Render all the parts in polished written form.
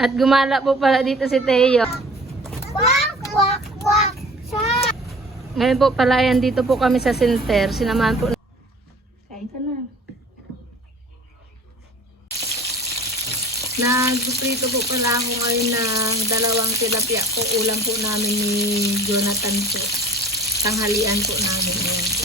At gumala po pala dito si Teo. Quack, quack, quack. Ngayon po pala yan, dito po kami sa center. Sinamahan po. Kain ka na. Nagprito po pala ako ngayon ng dalawang tilapia po. Ulam po namin ni Jonathan po. Tanghalian po namin ngayon po.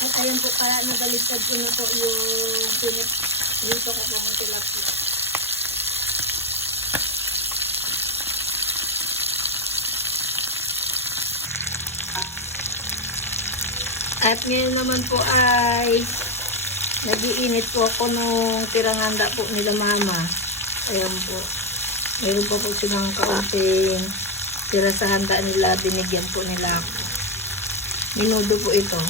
At ayun po pala, nabaliktad ko na po yung punit. Dito ko po ng tilapia. At ngayon naman po ay nag-iinit po ako nung tirang handa po nila mama. Ayan po. Mayroon po po silang kaunting tira sa handa nila. Binigyan po nila ako. Minudo po ito.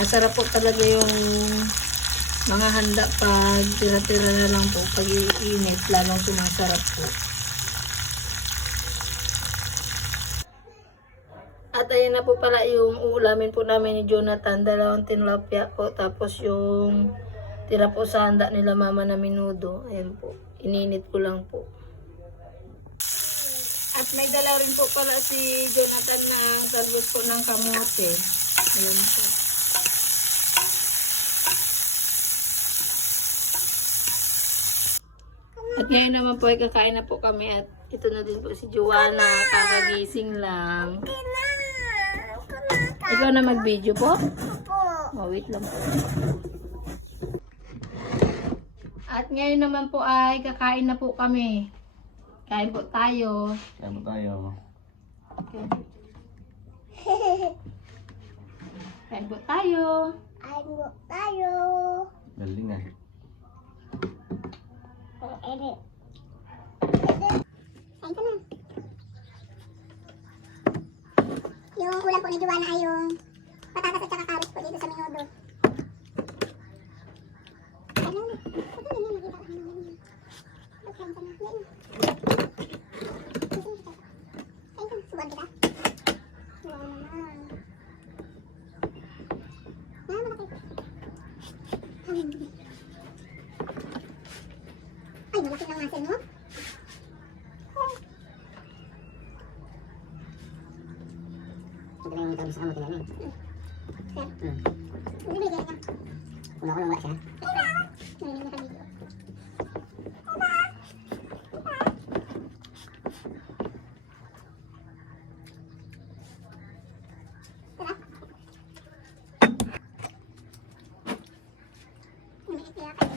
Masarap po talaga yung mga handa pag tira-tira na lang po, pag iinit, lalong sumasarap po. At ayun na po pala yung uulamin po namin ni Jonathan, dalawang tilapia po, tapos yung tira po sa handa nila mama na minudo. Ayan po, ininit ko lang po. At may dalaw rin po pala si Jonathan na talbos po ng kamote. Ayan po. At ngayon naman po ay kakain na po kami at ito na din po si Joanna, kakagising lang. Ikaw na mag-video po? Oh, wait lang po. At ngayon naman po ay kakain na po kami. Kain po tayo. Kain po tayo. Okay. Kain po tayo. Kain po tayo. Galing ah. Edit. Kain ka na. Yung ulam po ni Joanna ay yung patatas at saka carrots po dito sa minudo. Ano? Ito na makita ko. Kain ka na. Kain ka. Subuan kita. Wow naman. Malaki. Ay, malaki ng muscle mo. Ito na yung tawag sa kamote namin. Sir? Bibigyan ka. Una ko lang wala siya. Narinig na ka-video. Sarap. Namigit kaya kayo.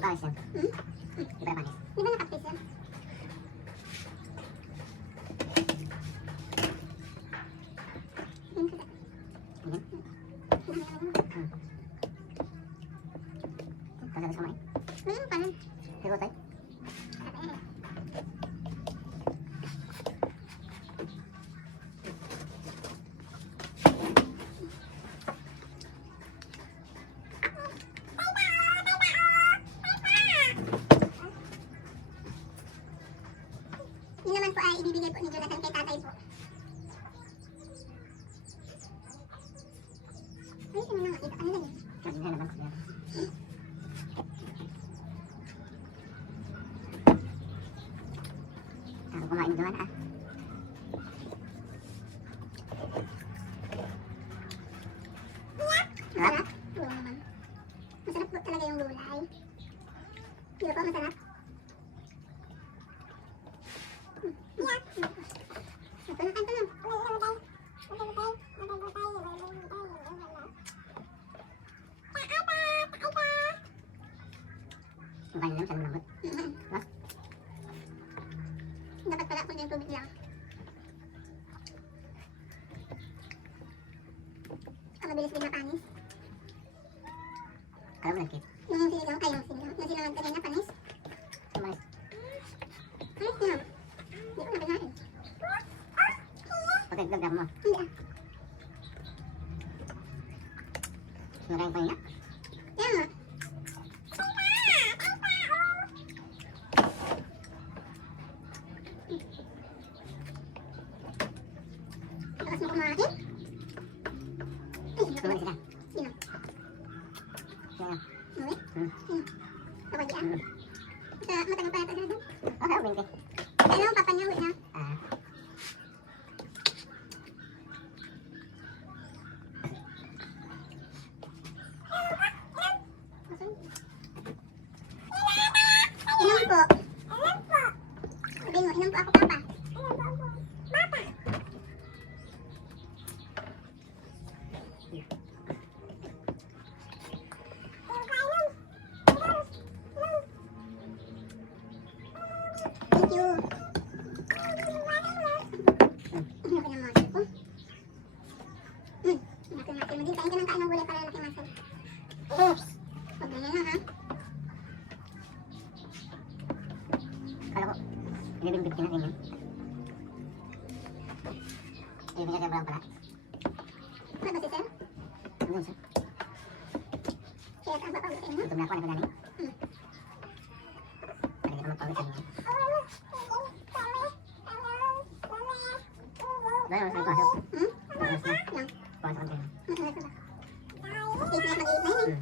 Panis yan. Di ba panis? Di ba nakapis yan? Kasama sa kamay. Mayroon pa nun. Pero tayo. Ay, sino na nakita ka nila eh. Kasi nga naman siya. Ako kumain doon ah. Masarap? Oo naman. Masarap po talaga yung gulay. Di ba po masarap? Ito na, kanto na. Kumain lang siya ng lambot. Dapat pala kung yung tubig lang. Ang mabilis din mapanis. Kala mo nagkit. Yung sinigang, ay yung sinigang. Yung sinigang kanina panis. Tumalis. Panis na. Hindi ko nabinahin. Pagka gagam mo. Hindi ah. Maraming panginak. Yan nga. Lakas mo kumain? Ay, Tumalis sila. sino? Siya. Uwi? Hmm. Sino? Kapag yan? Hmm. Matagal pa yata doon. Okay, okay. Ano ang papa niya uwi na? Ah. Inom po. Sabihin mo, inom po ako, papa. Thank you. Ano ka ng muscle ko? Laki muscle. Maging kain ka ng kain ng gulay para laki muscle. Oops! Huwag ganyan lang ha. Kala ko, binibimbig ka na ganyan. Ibig ka lang pala. Ano ba si sir? Doon siya. Kaya ang papa ulit mo? Gutom na ako, ano ka namin? Hmm. Pwede ka magpawit sa inyo. Dahil mas nagpasok. Hmm? Dahil mas na. Lang. Pasok ang tayo. Matagal pa ba? 8 na, mag-8 na yun eh.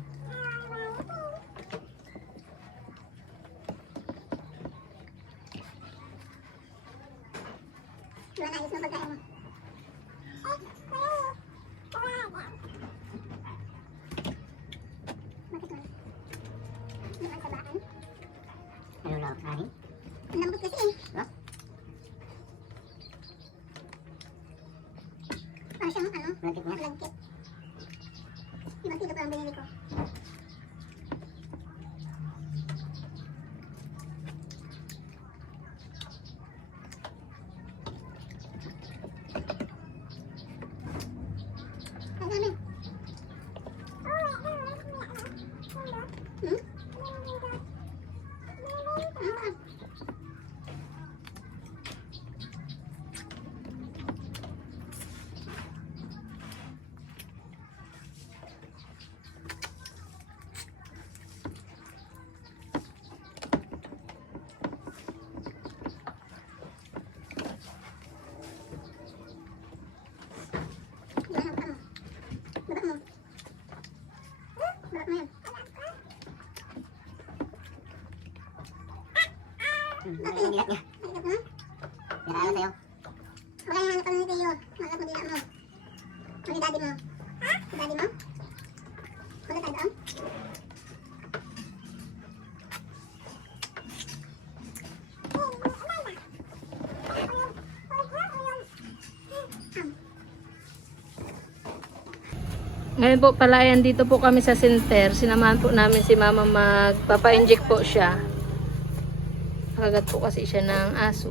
Diba naayos mo pagkain mo? Bakit wala? Naman sa baan? Ano lang ako sa akin? Ang lambot kasi eh. Ha? Parang siyang ano? Malagkit nga. Malagkit. Ibang kilo pa ang binili ko. Ang dami. Hmm? Ah. Yan ang paa mo. Baba mo. Baba mo yan. Bakit yung dilat niya? Ay, mo. Nakaalam sa'yo. Huwag kang hanap kami sa'yo. Hanap mo dila mo. Ang daddy mo. Si daddy mo? Wala tayo doon? Ngayon po pala, ayan, dito po kami sa center. Sinamahan po namin si mama, magpapa-inject po siya. Nakagat po kasi siya ng aso.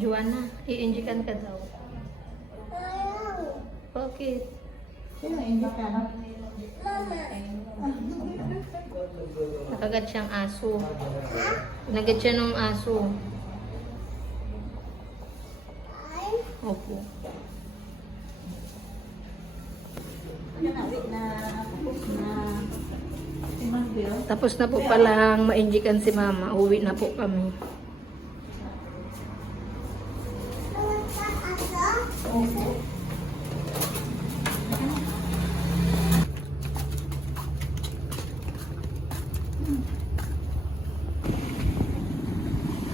Joanna, i-injectan ka daw. Bakit? Nakagat siyang aso. Nakagat siya ng aso. Opo. na Tapos na po palang mainjikan si mama. Uwi na po kami.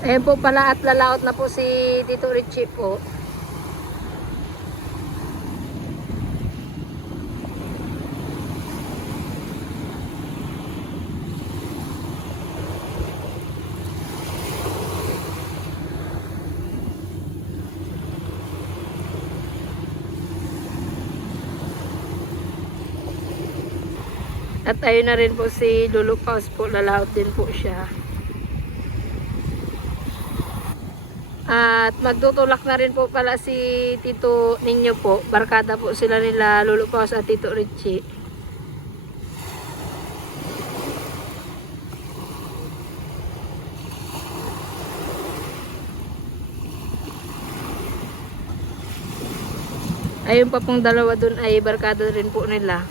Ayan po pala at lalaot na po si Tito Richie po. At ayun na rin po si Lulu Paus po, lalaot din po siya. At magtutulak na rin po pala si Tito Ninyo po. Barkada po sila nila Lulu Paus at Tito Richie. Ayun pa pong dalawa dun ay barkada rin po nila.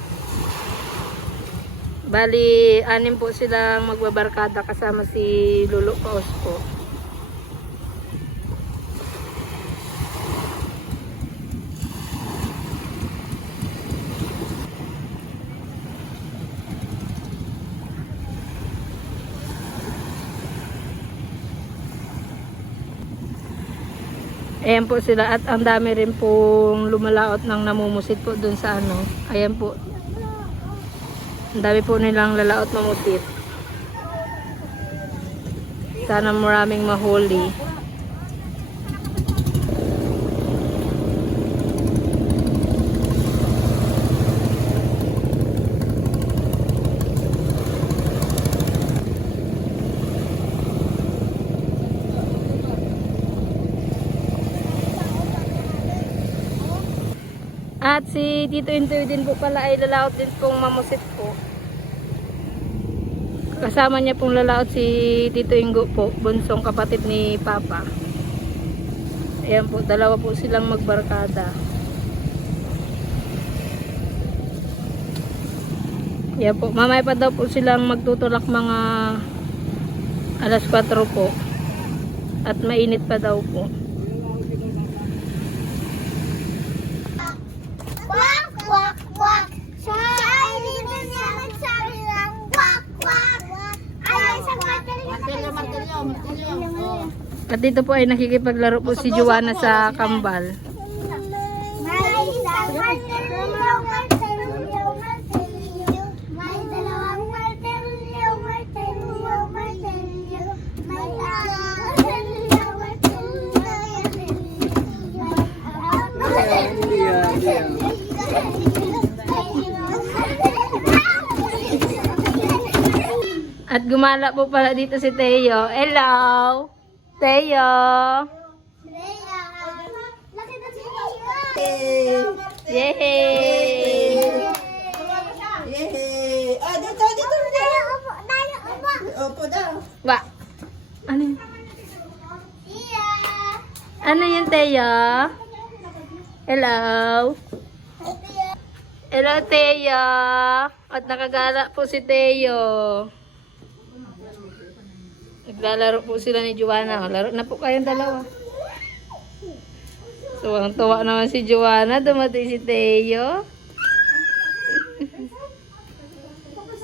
Bali, 6 po silang magbabarkada kasama si Lulu Paus po. Ayan po sila at ang dami rin pong lumalaot ng namumusit po dun sa ano. Ayan po. Ang dami po nilang lalaot mamusit. Sana maraming mahuli. At si Tito Intoy din po pala ay lalaot din pong mamusit po. Kasama niya pong lalaot si Tito Ingo po, bunsong kapatid ni Papa. Ayan po, dalawa po silang magbarkada. Ayan po, mamaya pa daw po silang magtutulak mga alas 4 po. At mainit pa daw po. Quack, quack, quack. Sabi niya nagsabi lang quack, quack. Ay, sa martilyo. At dito po ay nakikipaglaro po si Joanna sa kambal. May isang martilyo, martilyo, martilyo. May dalawang martilyo, martilyo, martilyo. May martilyo, At gumala po pala dito si Teo. Hello! Teo! Yay! Yay! Ah, dito. Opo daw. Wa! Ano yun? Ano yun, Teo? Hello! Hello, Teo! At nakagala po si Teo. Naglalaro po sila ni Joanna. Laro na po kayong dalawa. Tuwang-tuwa naman si Joanna. Dumating si Teo.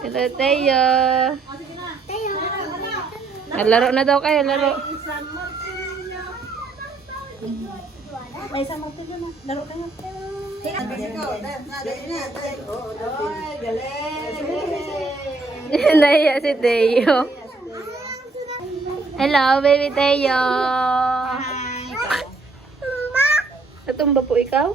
Hello, Teo. Laro na daw kayo. Laro. May isang martilyo na. Laro kayo. Nahiya si Teo. Hello, baby Teo. Natumba po ikaw?